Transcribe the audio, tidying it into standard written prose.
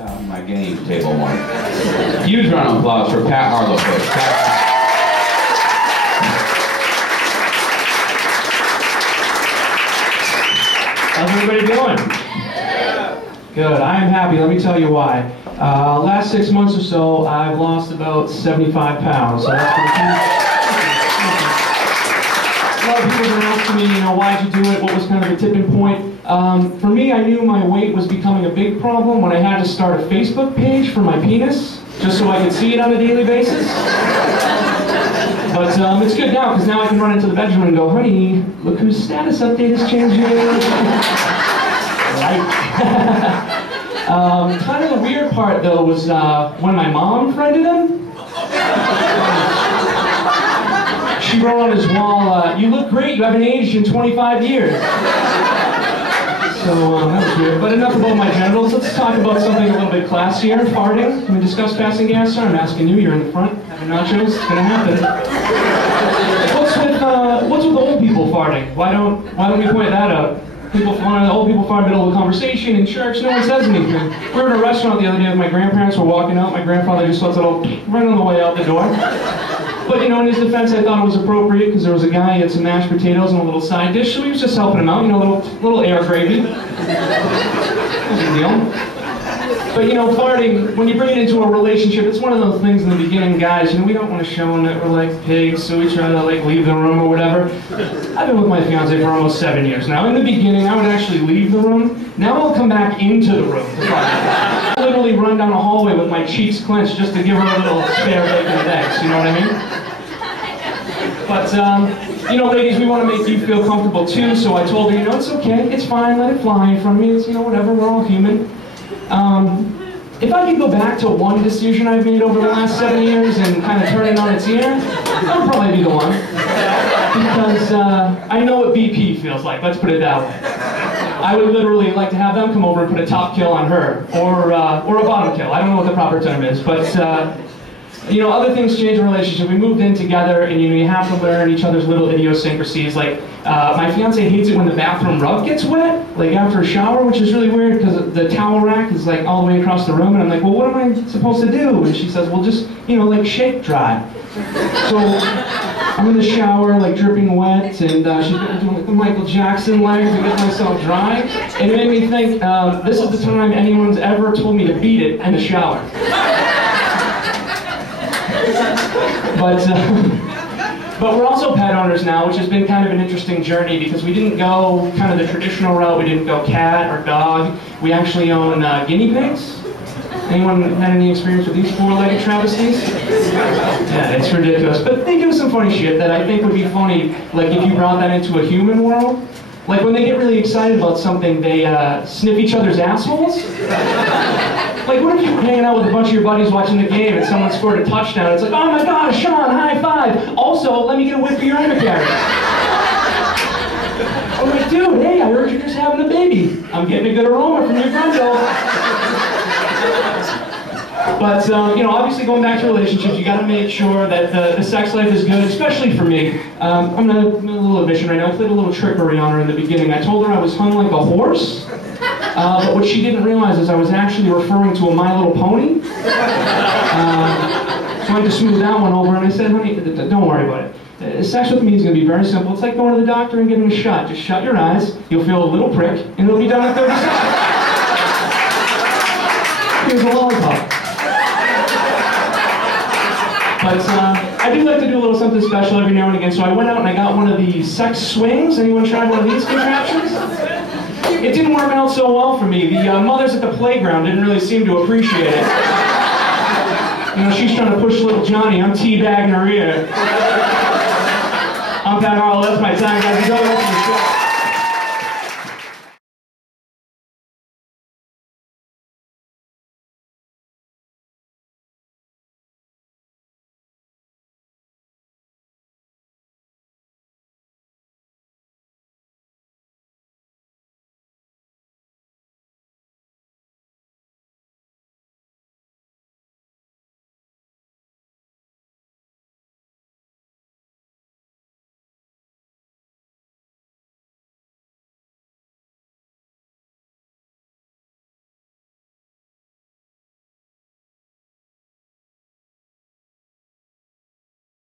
on top of my game table one. Huge round of applause for Pat Harlow, folks. How's everybody doing? Good, I am happy. Let me tell you why. Last 6 months or so, I've lost about 75 pounds. So that's been a lot of people have been asking me, why'd you do it? What was kind of the tipping point? For me, I knew my weight was becoming a big problem when I had to start a Facebook page for my penis, just so I could see it on a daily basis. But it's good now, because now I can run into the bedroom and go, honey, look whose status update is changing. Right? Kind of the weird part, though, was when my mom friended him. She wrote on his wall, you look great, you haven't aged in 25 years. So that was weird. But enough about my genitals. Let's talk about something a little bit classier, farting. Can we discuss passing gas? Sir, I'm asking you, you're in the front, having nachos, it's gonna happen. What's with old people farting? Why don't we point that out? Old people fart in the middle of a conversation in church, no one says anything. We were in a restaurant the other day with my grandparents, we're walking out, my grandfather just lets it all right on the way out the door. But in his defense, I thought it was appropriate because there was a guy, he had some mashed potatoes and a little side dish, so he was just helping him out, little air gravy. No big deal. But farting, when you bring it into a relationship, it's one of those things in the beginning, guys, we don't want to show them that we're like pigs, so we try to leave the room or whatever. I've been with my fiance for almost 7 years now. In the beginning, I would actually leave the room. Now I'll come back into the room to fart. I literally run down a hallway with my cheeks clenched just to give her a little spare bacon and eggs, you know what I mean? But, ladies, we want to make you feel comfortable too, so I told her, it's okay, it's fine, let it fly in front of me, it's, whatever, we're all human. If I could go back to one decision I've made over the last 7 years and kind of turn it on its ear, that would probably be the one. Because I know what BP feels like, let's put it that way. I would literally like to have them come over and put a top kill on her, or a bottom kill. I don't know what the proper term is, but other things change in a relationship. We moved in together, and you have to learn each other's little idiosyncrasies. Like, my fiance hates it when the bathroom rug gets wet, like after a shower, which is really weird because the towel rack is like all the way across the room, and I'm like, well, what am I supposed to do? And she says, well, just, shake dry. So I'm in the shower, dripping wet, and she's doing the Michael Jackson legs to get myself dry. And it made me think, this is the time anyone's ever told me to beat it in the shower. But we're also pet owners now, which has been kind of an interesting journey because we didn't go kind of the traditional route. We didn't go cat or dog. We actually own guinea pigs. Anyone had any experience with these four-legged travesties? Yeah, it's ridiculous. But they do some funny shit that I think would be funny, if you brought that into a human world. Like when they get really excited about something, they sniff each other's assholes. Like, what if you're hanging out with a bunch of your buddies watching the game and someone scored a touchdown? It's like, oh my gosh, Sean, high five. Also, let me get a whiff of your undercarriage. I'm like, dude, hey, I heard you're just having a baby. I'm getting a good aroma from your grundle. But, obviously going back to relationships, you gotta make sure that the sex life is good, especially for me. I'm gonna make a little admission right now. I played a little trickery on her in the beginning. I told her I was hung like a horse. But what she didn't realize is I was actually referring to a My Little Pony. So I had to smooth that one over, and I said, honey, don't worry about it. Sex with me is going to be very simple. It's like going to the doctor and getting a shot. Just shut your eyes, you'll feel a little prick, and it'll be done in 30 seconds. Here's a lollipop. But I do like to do a little something special every now and again, so I went out and I got one of these sex swings. Anyone tried one of these contraptions? It didn't work out so well for me. The mothers at the playground didn't really seem to appreciate it. She's trying to push little Johnny. I'm teabagging her ear. I'm Pat Harlow. That's my time, guys. Enjoy the rest of the show.